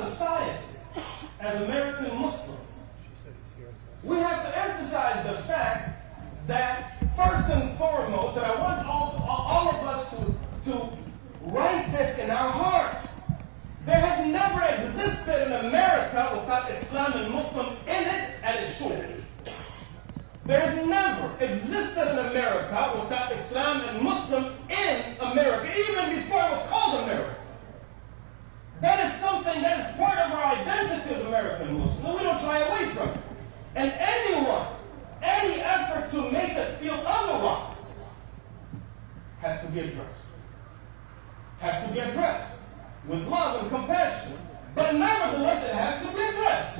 society as American Muslims, we have to emphasize the fact that first and foremost, that I want all of us to write this in our hearts. There has never existed in America without Islam and Muslim in it at its shore. There has never existed in America without Islam and Muslim in America, even before it was called America. That is something that is part of our identity as American Muslims, and we don't shy away from it. And any effort to make us feel otherwise has to be addressed. Has to be addressed with love and compassion. But nevertheless, it has to be addressed.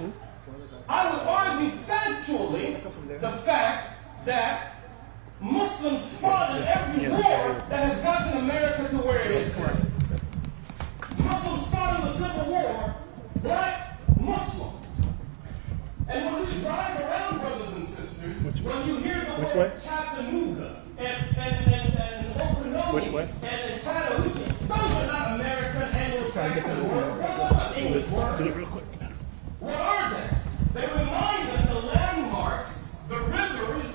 I would argue factually the fact that Muslims fought in every war that has gotten America to where it is today. Muslims fought in the Civil War, black Muslims. And when we drive around, brothers and sisters, when you hear the word Chattanooga and Oklahoma and Chattahoochee, those are not American Anglo-Saxon words. Those are not English words. What are they? They remind us the landmarks, the rivers,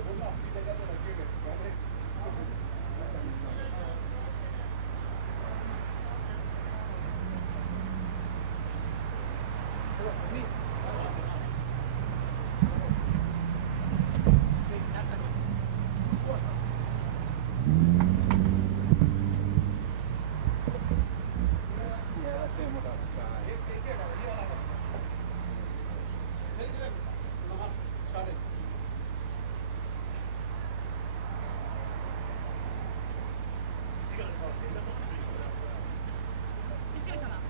He's gonna come out.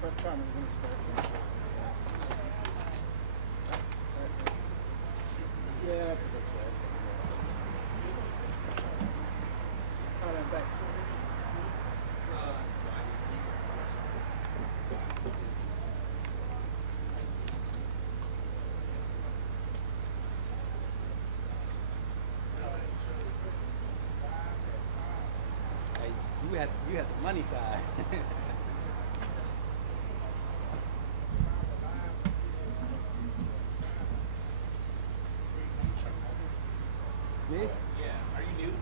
First time we're going to start. Yeah, that's a good set. How that back Hey, you had the money side. Me? Yeah. Are you new?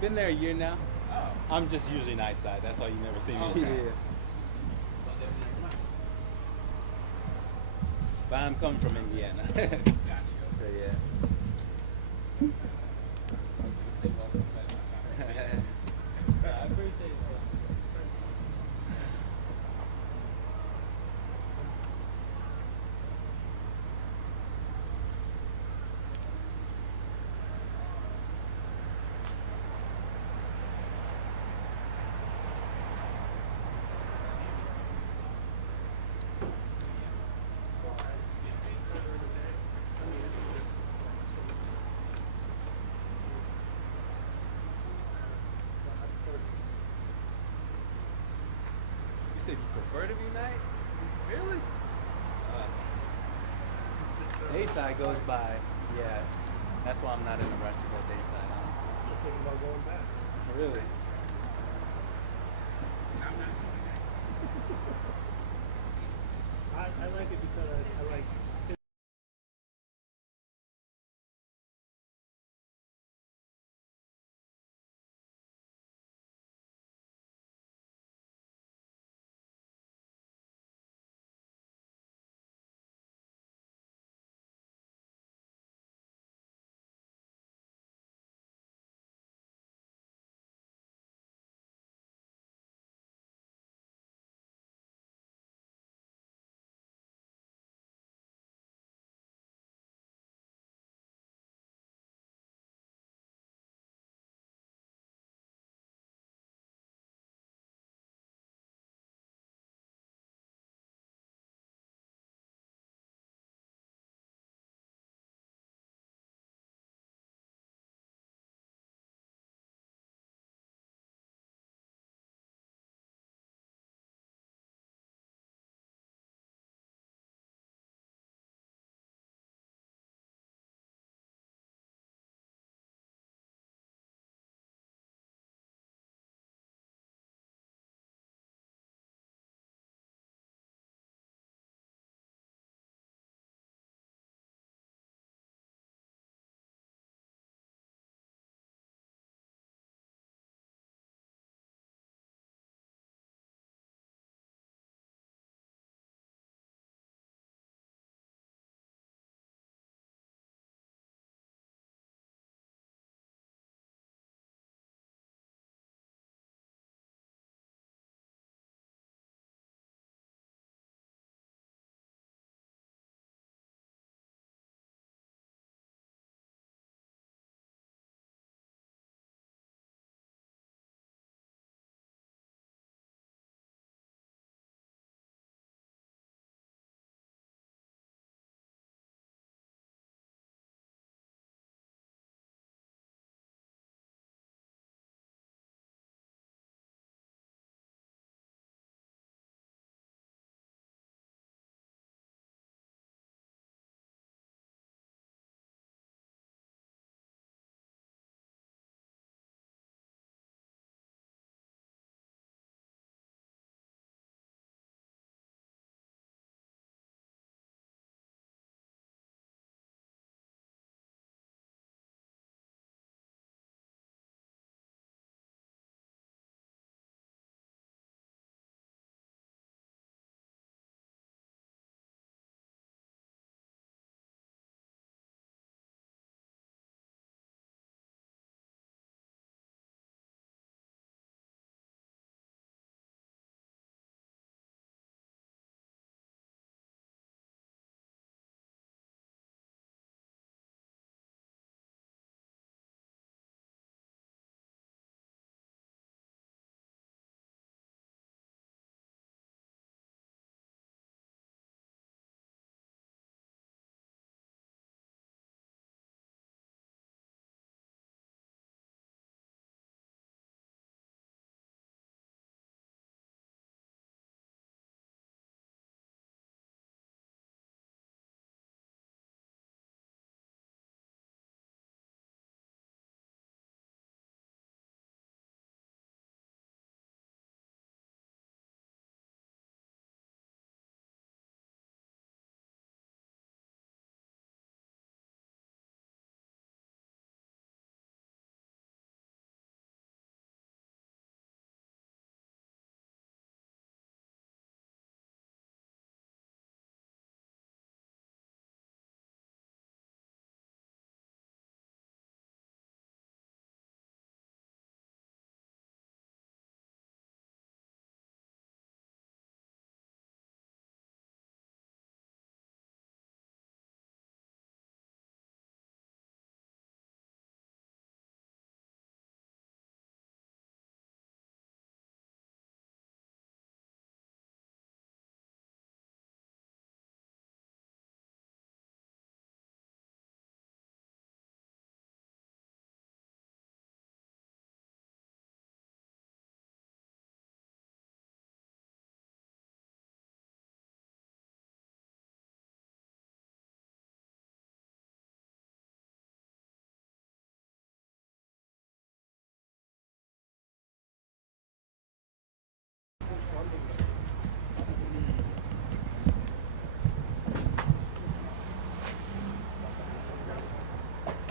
Been there a year now. Oh. I'm just usually night side. That's why you never see me. Okay. Yeah. Well, then never mind. But I'm coming from Indiana. Gotcha. So yeah. I was gonna say welcome, but I'm not gonna say it. I appreciate it. You said you prefer to be night? Really? Dayside goes by. Yeah. That's why I'm not in a rush to go dayside, honestly. thinking about going back. Really? I like it because I like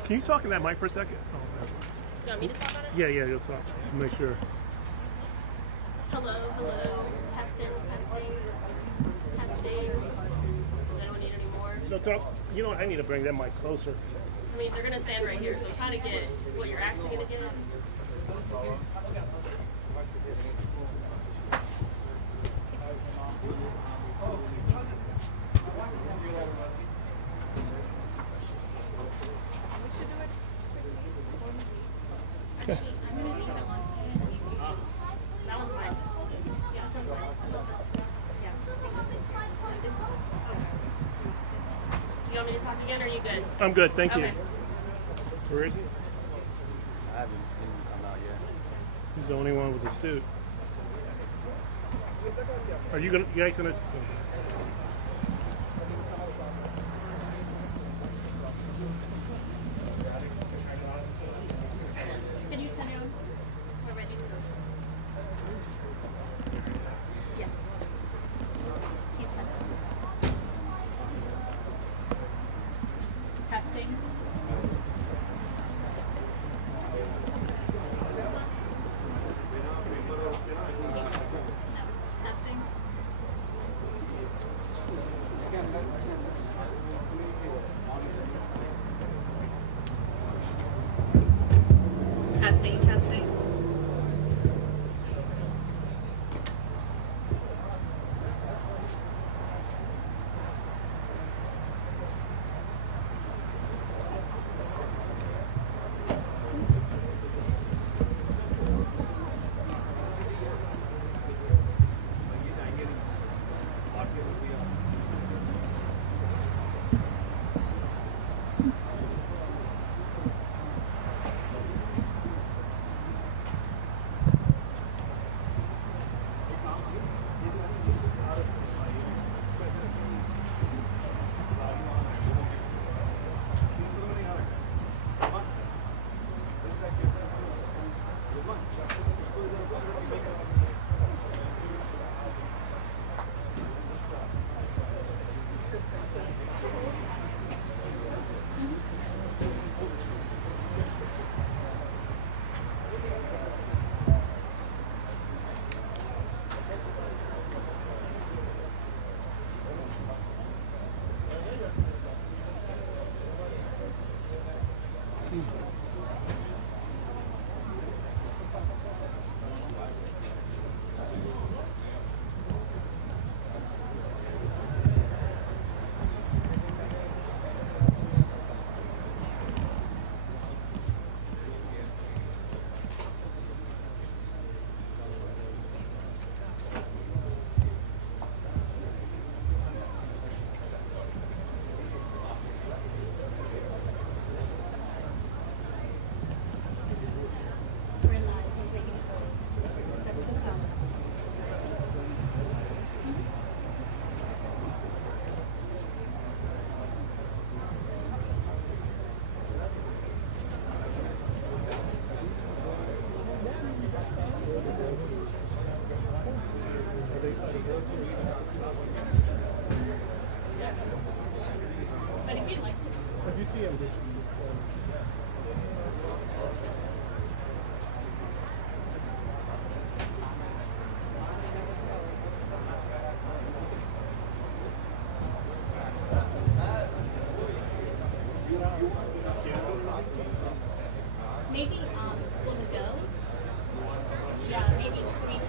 Can you talk in that mic for a second? Oh, You want me to talk on it? yeah, you'll talk. Make sure. Hello. Testing. I don't need any more. No, talk. You know what? I need to bring that mic closer. I mean, they're going to stand right here, so I'm trying to get what you're actually going to get. Actually, I'm going to leave that one. That one's mine. Yeah. You want me to talk again, or are you good? I'm good, thank you. Okay. Where is he? I haven't seen him come out yet. He's the only one with the suit. Are you guys gonna? Can you tell him we're ready to go? Yes. He's testing. Testing. Testing. But if you'd like to. If you see him, just. Maybe will it go? Yeah, maybe 3 years.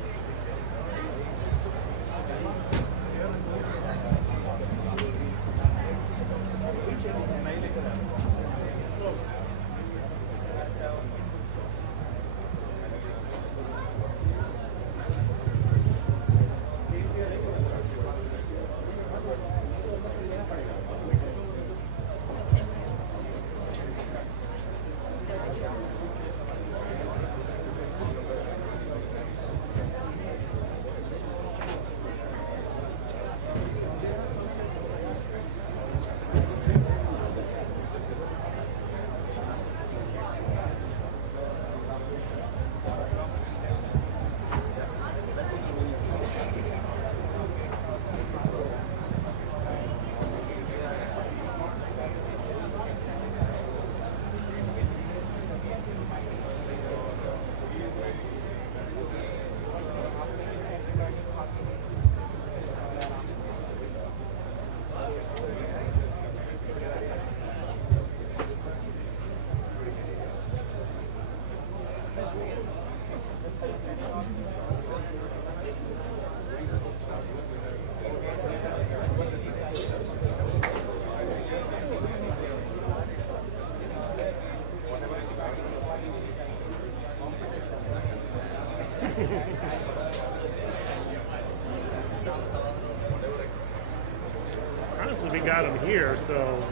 since we got him here, so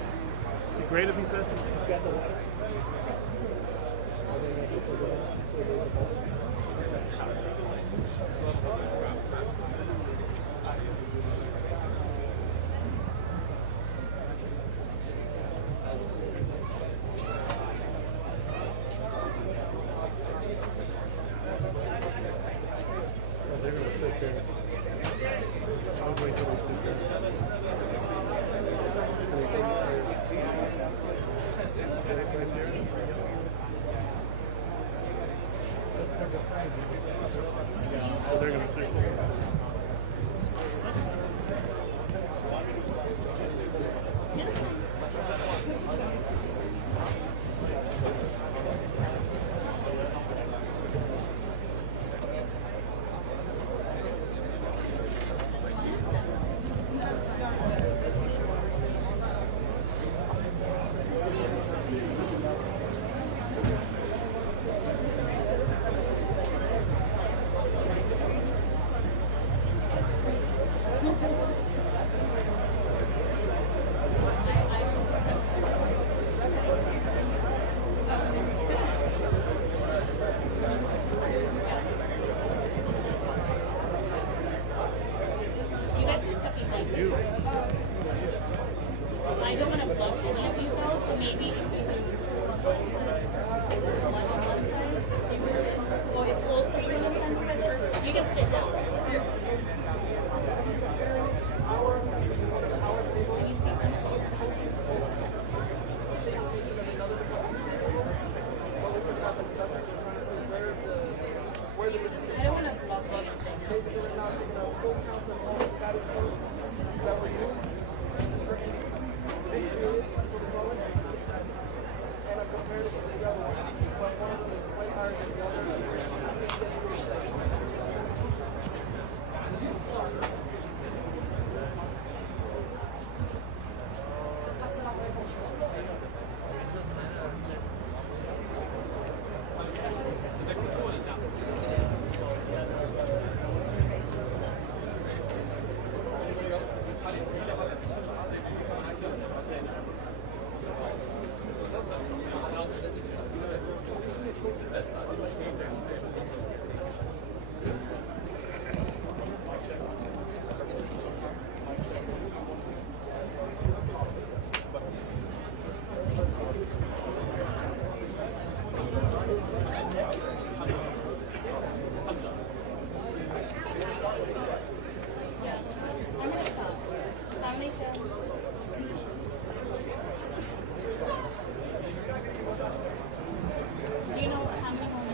it'd be great if he says he's got the letter. They're going to sit there. I'll wait till they sit there. Right there. Oh, they're going to sit there. You guys can stuff like I don't want to flush any of these though, so maybe if we do two on one side, one on one side, or if all three in the center, you can sit down. I don't want to block anything. Do you know how many homes?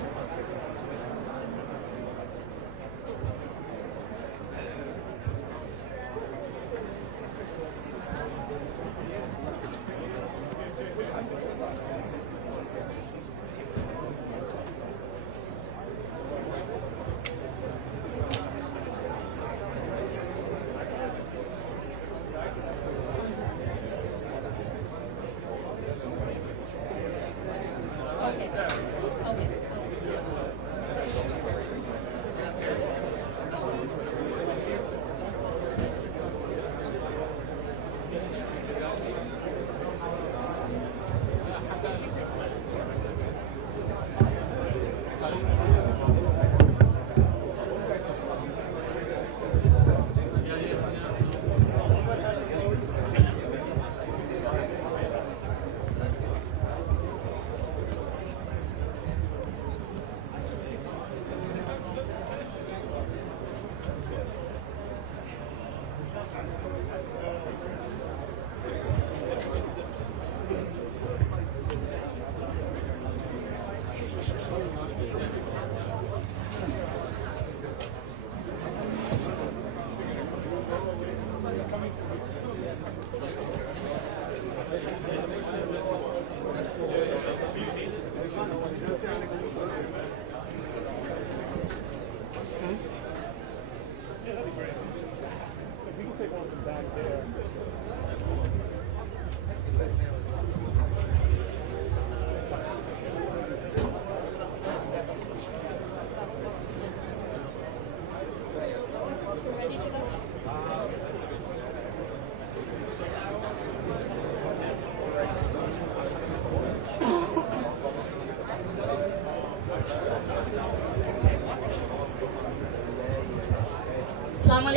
Ready to go?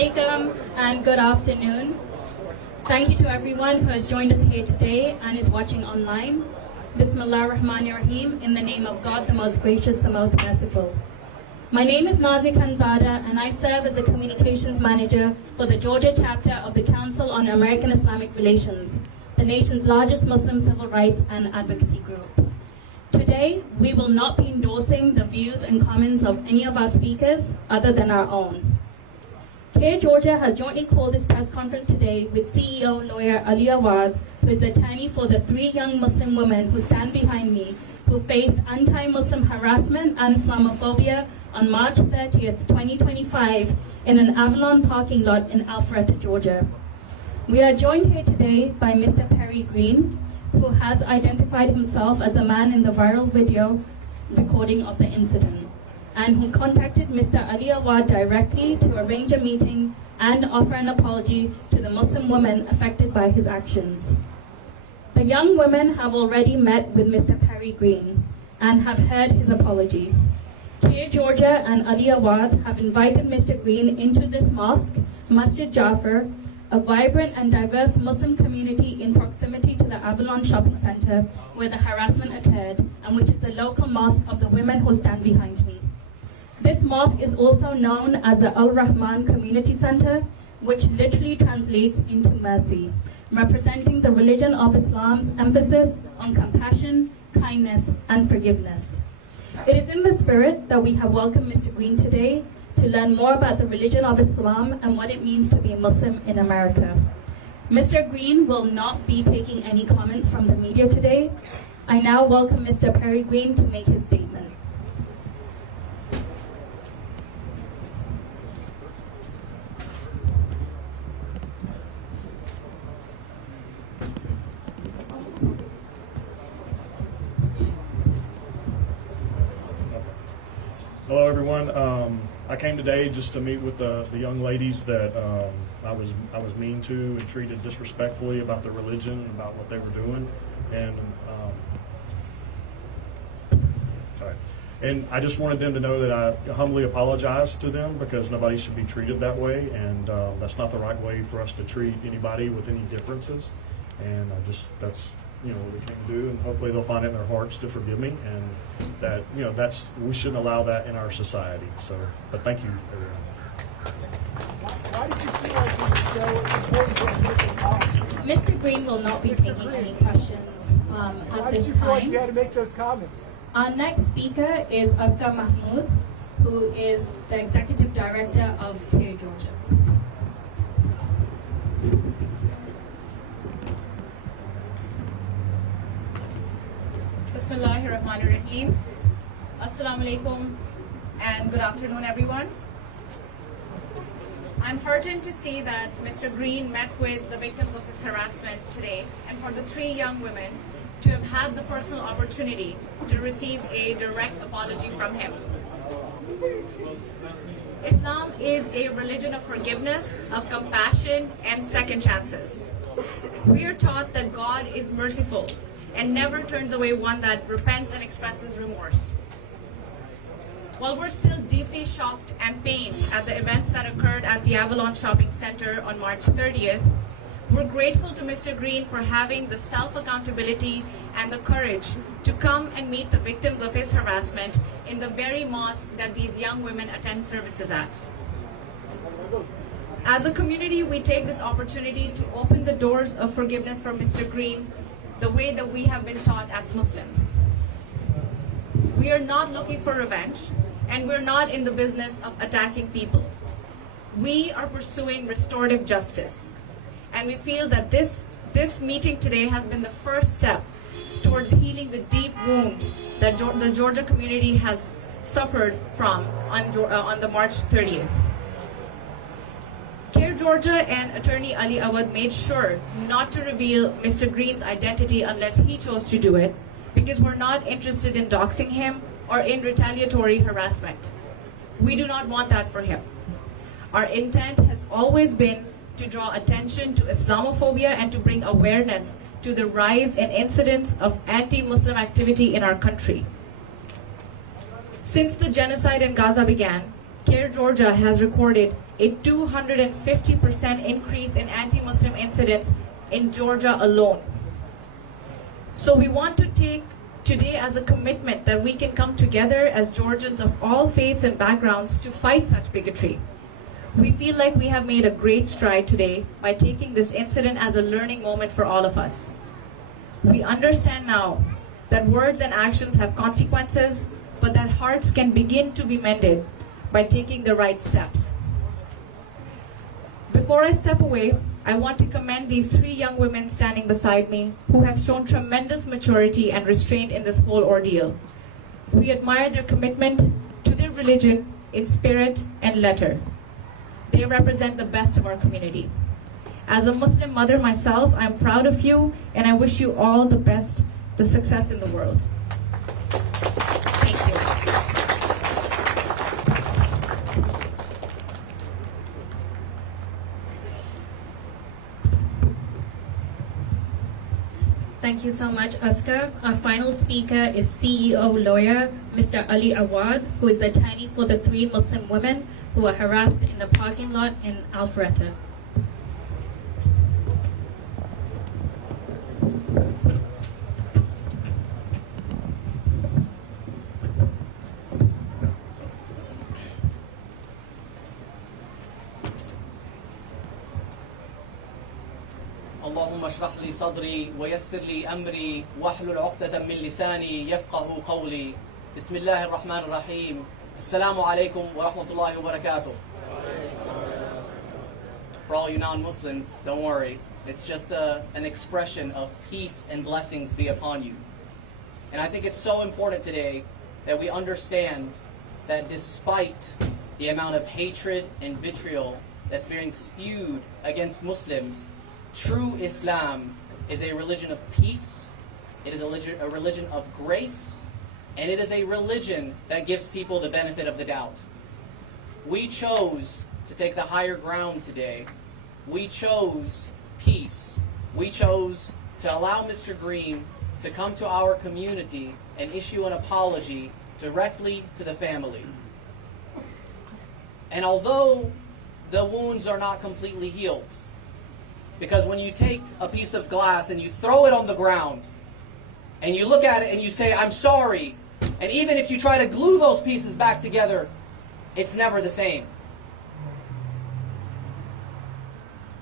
alaikum and good afternoon. Thank you to everyone who has joined us here today and is watching online. Bismillah ar-Rahman ar-Rahim, in the name of God, the most gracious, the most merciful. My name is Nazi Khanzada and I serve as the Communications Manager for the Georgia chapter of the Council on American Islamic Relations, the nation's largest Muslim civil rights and advocacy group. Today, we will not be endorsing the views and comments of any of our speakers other than our own. CARE Georgia has jointly called this press conference today with CEO lawyer Ali Awad, who is the attorney for the 3 young Muslim women who stand behind me, who faced anti-Muslim harassment and Islamophobia on March 30th, 2025 in an Avalon parking lot in Alpharetta, Georgia. We are joined here today by Mr. Perry Green, who has identified himself as a man in the viral video recording of the incident, and who contacted Mr. Ali Awad directly to arrange a meeting and offer an apology to the Muslim women affected by his actions. The young women have already met with Mr. Perry Green and have heard his apology. CARE Georgia and Ali Awad have invited Mr. Green into this mosque, Masjid Jafar, a vibrant and diverse Muslim community in proximity to the Avalon Shopping Center where the harassment occurred, and which is the local mosque of the women who stand behind me. This mosque is also known as the Al-Rahman Community Center, which literally translates into mercy, representing the religion of Islam's emphasis on compassion, kindness, and forgiveness. It is in the spirit that we have welcomed Mr. Green today to learn more about the religion of Islam and what it means to be a Muslim in America. Mr. Green will not be taking any comments from the media today. I now welcome Mr. Perry Green to make his statement. Hello, everyone. I came today just to meet with the young ladies that I was mean to and treated disrespectfully about their religion, about what they were doing, and I just wanted them to know that I humbly apologize to them, because nobody should be treated that way, and that's not the right way for us to treat anybody with any differences. And that's what we came to do, and hopefully they'll find it in their hearts to forgive me, and that we shouldn't allow that in our society. So, but thank you, everyone. Why did you feel like it was so important to admit the comment? Mr. Green will not be taking any questions at Why did you this feel like time. you had to make those comments? Our next speaker is Oscar Mahmoud, who is the Executive Director of CARE Georgia. Bismillahirrahmanirrahim. Assalamu alaikum and good afternoon, everyone. I'm heartened to see that Mr. Green met with the victims of his harassment today, and for the 3 young women to have had the personal opportunity to receive a direct apology from him. Islam is a religion of forgiveness, of compassion, and second chances. We are taught that God is merciful and never turns away one that repents and expresses remorse. While we're still deeply shocked and pained at the events that occurred at the Avalon Shopping Center on March 30th, we're grateful to Mr. Green for having the self-accountability and the courage to come and meet the victims of his harassment in the very mosque that these young women attend services at. As a community, we take this opportunity to open the doors of forgiveness for Mr. Green the way that we have been taught as Muslims. We are not looking for revenge, and we're not in the business of attacking people. We are pursuing restorative justice, and we feel that this meeting today has been the first step towards healing the deep wound that the Georgia community has suffered from on the March 30th. CARE Georgia and attorney Ali Awad made sure not to reveal Mr. Green's identity unless he chose to do it, because we're not interested in doxing him or in retaliatory harassment. We do not want that for him. Our intent has always been to draw attention to Islamophobia and to bring awareness to the rise in incidents of anti-Muslim activity in our country. Since the genocide in Gaza began, CARE Georgia has recorded a 250% increase in anti-Muslim incidents in Georgia alone. So we want to take today as a commitment that we can come together as Georgians of all faiths and backgrounds to fight such bigotry. We feel like we have made a great stride today by taking this incident as a learning moment for all of us. We understand now that words and actions have consequences, but that hearts can begin to be mended by taking the right steps. Before I step away, I want to commend these 3 young women standing beside me who have shown tremendous maturity and restraint in this whole ordeal. We admire their commitment to their religion in spirit and letter. They represent the best of our community. As a Muslim mother myself, I'm proud of you and I wish you all the best, the success in the world. Thank you. Thank you so much, Oscar. Our final speaker is CEO lawyer, Mr. Ali Awad, who is the attorney for the 3 Muslim women who were harassed in the parking lot in Alpharetta. اللهم اشرح لي صدري ويسر لي أمري واحلل عقدة من لساني يفقه قولي. بسم الله الرحمن الرحيم. السلام عليكم ورحمة الله وبركاته. For all you non-Muslims, don't worry. It's just an expression of peace and blessings be upon you. And I think it's so important today that we understand that despite the amount of hatred and vitriol that's being spewed against Muslims, true Islam is a religion of peace, it is a religion of grace, and it is a religion that gives people the benefit of the doubt. We chose to take the higher ground today. We chose peace. We chose to allow Mr. Green to come to our community and issue an apology directly to the family. And although the wounds are not completely healed, because when you take a piece of glass and you throw it on the ground, and you look at it and you say, I'm sorry, and even if you try to glue those pieces back together, it's never the same.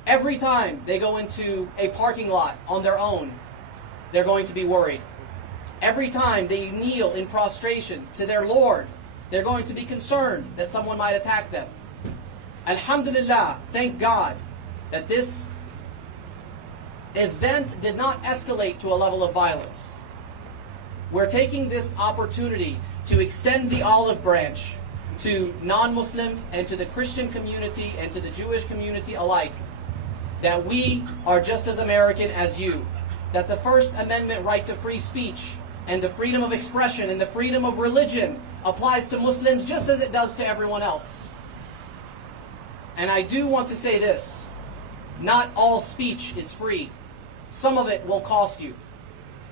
Every time they go into a parking lot on their own, they're going to be worried. Every time they kneel in prostration to their Lord, they're going to be concerned that someone might attack them. Alhamdulillah, thank God that this event did not escalate to a level of violence. We're taking this opportunity to extend the olive branch to non-Muslims and to the Christian community and to the Jewish community alike, that we are just as American as you, that the First Amendment right to free speech and the freedom of expression and the freedom of religion applies to Muslims just as it does to everyone else. And I do want to say this, not all speech is free. Some of it will cost you.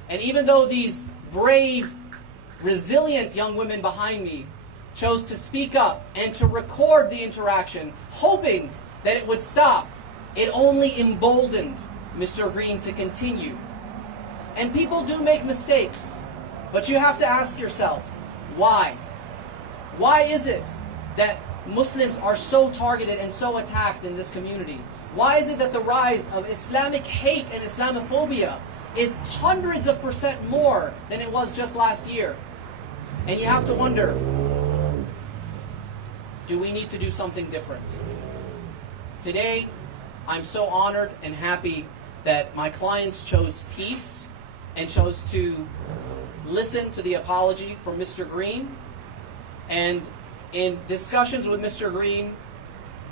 And even though these brave, resilient young women behind me chose to speak up and to record the interaction, hoping that it would stop, it only emboldened Mr. Green to continue. And people do make mistakes, but you have to ask yourself, why? Why is it that Muslims are so targeted and so attacked in this community? Why is it that the rise of Islamic hate and Islamophobia is hundreds of % more than it was just last year? And you have to wonder, do we need to do something different? Today, I'm so honored and happy that my clients chose peace and chose to listen to the apology from Mr. Green. And in discussions with Mr. Green,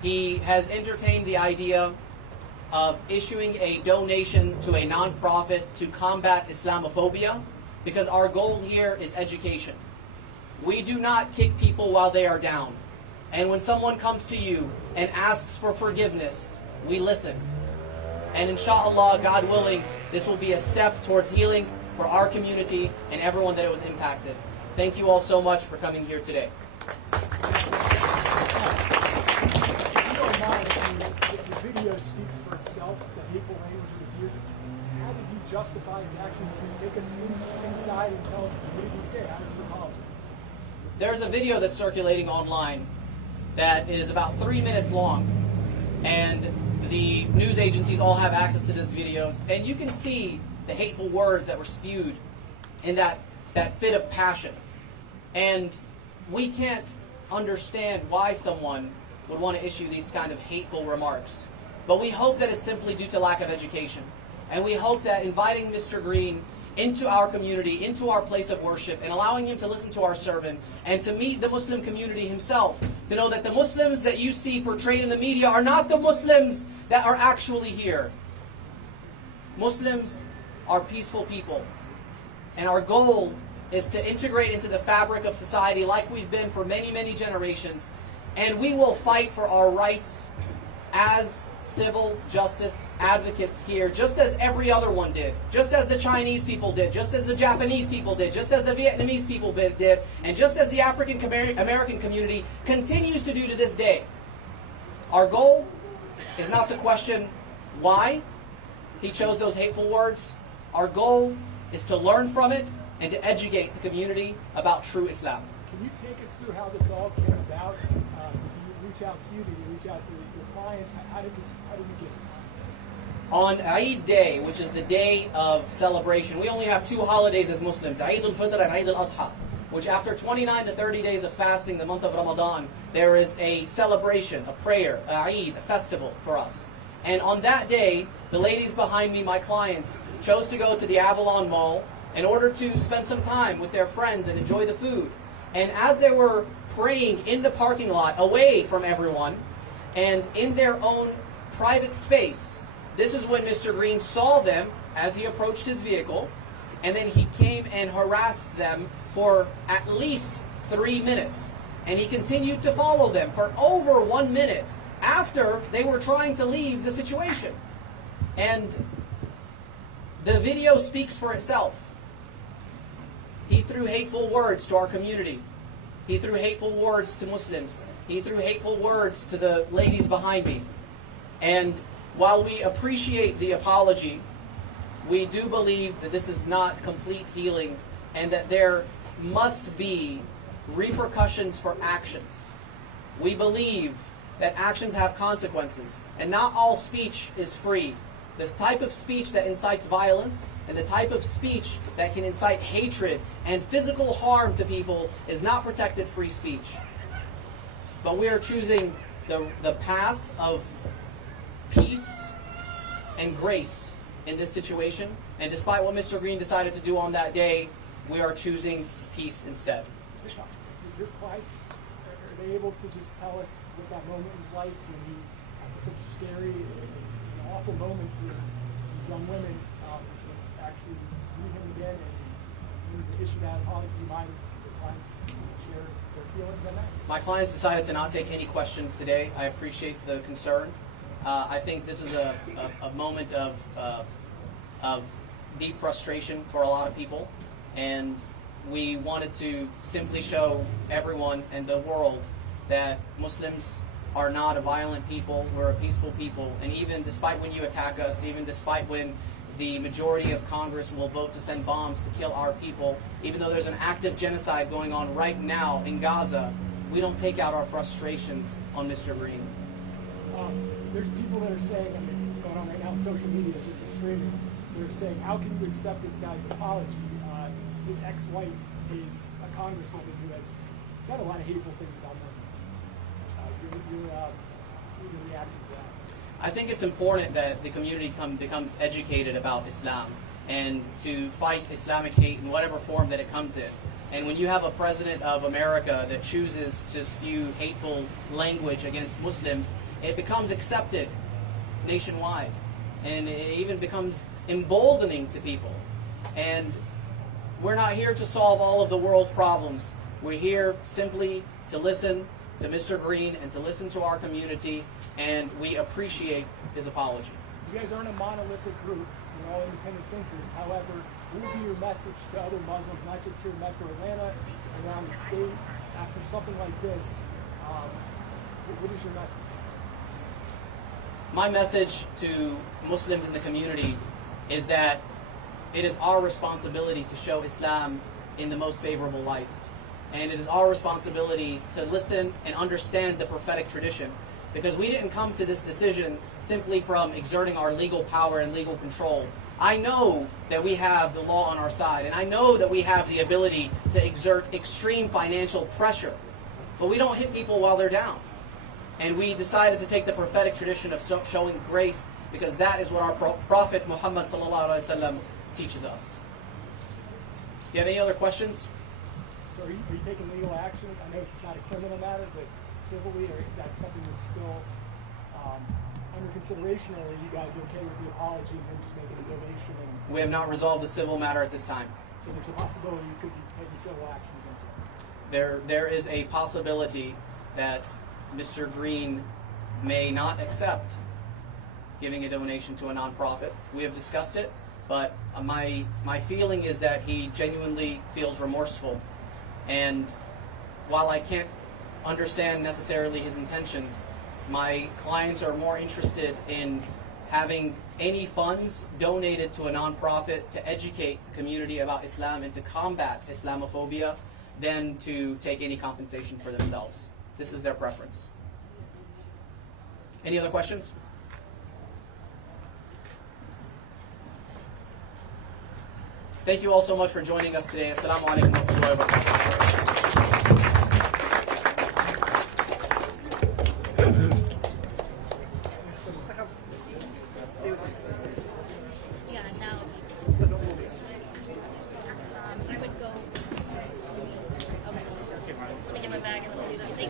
he has entertained the idea of issuing a donation to a nonprofit to combat Islamophobia, because our goal here is education. We do not kick people while they are down. And when someone comes to you and asks for forgiveness, we listen. And inshallah, God willing, this will be a step towards healing for our community and everyone that it was impacted. Thank you all so much for coming here today. video speaks for itself, the hateful language he was using. How did he justify his actions? Can you take us inside and tell us what did he say? How did he apologize? There's a video that's circulating online that is about 3 minutes long, and the news agencies all have access to these videos, and you can see the hateful words that were spewed in that fit of passion. And we can't understand why someone would want to issue these kind of hateful remarks. But we hope that it's simply due to lack of education. And we hope that inviting Mr. Green into our community, into our place of worship, and allowing him to listen to our sermon, and to meet the Muslim community himself, to know that the Muslims that you see portrayed in the media are not the Muslims that are actually here. Muslims are peaceful people. And our goal is to integrate into the fabric of society like we've been for many, many generations. And we will fight for our rights as civil justice advocates here, just as every other one did, just as the Chinese people did, just as the Japanese people did, just as the Vietnamese people did, and just as the African American community continues to do to this day. Our goal is not to question why he chose those hateful words. Our goal is to learn from it and to educate the community about true Islam. Can you take us through how this all came about? Did you reach out to you? Did you reach out to your clients? How did you get it? On Eid Day, which is the day of celebration, we only have 2 holidays as Muslims, Eid al-Fitr and Eid al-Adha, which after 29 to 30 days of fasting, the month of Ramadan, there is a celebration, a prayer, a Eid, a festival for us. And on that day, the ladies behind me, my clients, chose to go to the Avalon Mall in order to spend some time with their friends and enjoy the food. And as they were praying in the parking lot, away from everyone, and in their own private space, this is when Mr. Green saw them as he approached his vehicle, and then he came and harassed them for at least 3 minutes. And he continued to follow them for over 1 minute after they were trying to leave the situation. And the video speaks for itself. He threw hateful words to our community. He threw hateful words to Muslims. He threw hateful words to the ladies behind me. And while we appreciate the apology, we do believe that this is not complete healing and that there must be repercussions for actions. We believe that actions have consequences, and not all speech is free. The type of speech that incites violence and the type of speech that can incite hatred and physical harm to people is not protected free speech. But we are choosing the path of peace and grace in this situation. And despite what Mr. Green decided to do on that day, we are choosing peace instead. Is your clients, are they able to just tell us what that moment was like when you, after such a scary and awful moment for these young women, to actually meet him again and to issue that apology? Do you mind if your clients share their feelings on that? My clients decided to not take any questions today. I appreciate the concern. I think this is a moment of deep frustration for a lot of people, and we wanted to simply show everyone and the world that Muslims are not a violent people. We're a peaceful people, and even despite when you attack us, even despite when the majority of Congress will vote to send bombs to kill our people, even though there's an active genocide going on right now in Gaza, we don't take out our frustrations on Mr. Green. There's people that are saying, I mean, it's going on right now on social media as this is streaming, they're saying, how can you accept this guy's apology? His ex-wife is a congresswoman who has said a lot of hateful things about Muslims. Your reaction to that? I think it's important that the community becomes educated about Islam and to fight Islamic hate in whatever form that it comes in. And when you have a president of America that chooses to spew hateful language against Muslims, it becomes accepted nationwide. And it even becomes emboldening to people. And we're not here to solve all of the world's problems. We're here simply to listen to Mr. Green and to listen to our community, and we appreciate his apology. You guys aren't a monolithic group. You're all independent thinkers. However, what would be your message to other Muslims, not just here in Metro Atlanta, around the state, after something like this? What is your message? my message to Muslims in the community is that it is our responsibility to show Islam in the most favorable light. And it is our responsibility to listen and understand the prophetic tradition. Because we didn't come to this decision simply from exerting our legal power and legal control. I know that we have the law on our side, and I know that we have the ability to exert extreme financial pressure. But we don't hit people while they're down. And we decided to take the prophetic tradition of showing grace, because that is what our Prophet Muhammad ﷺ teaches us. Do you have any other questions? So are you taking legal action? I know it's not a criminal matter, but civilly, or is that something that's still under consideration, or are you guys okay with the apology and then just making a donation? And We have not resolved the civil matter at this time. so there's a possibility you could be taking civil action against them. There is a possibility that Mr. Green may not accept giving a donation to a nonprofit. We have discussed it, but my feeling is that he genuinely feels remorseful. And while I can't understand necessarily his intentions, my clients are more interested in having any funds donated to a nonprofit to educate the community about Islam and to combat Islamophobia than to take any compensation for themselves. This is their preference. Any other questions? Thank you all so much for joining us today. Assalamu alaikum wa rahmatullahi wa barakatuh.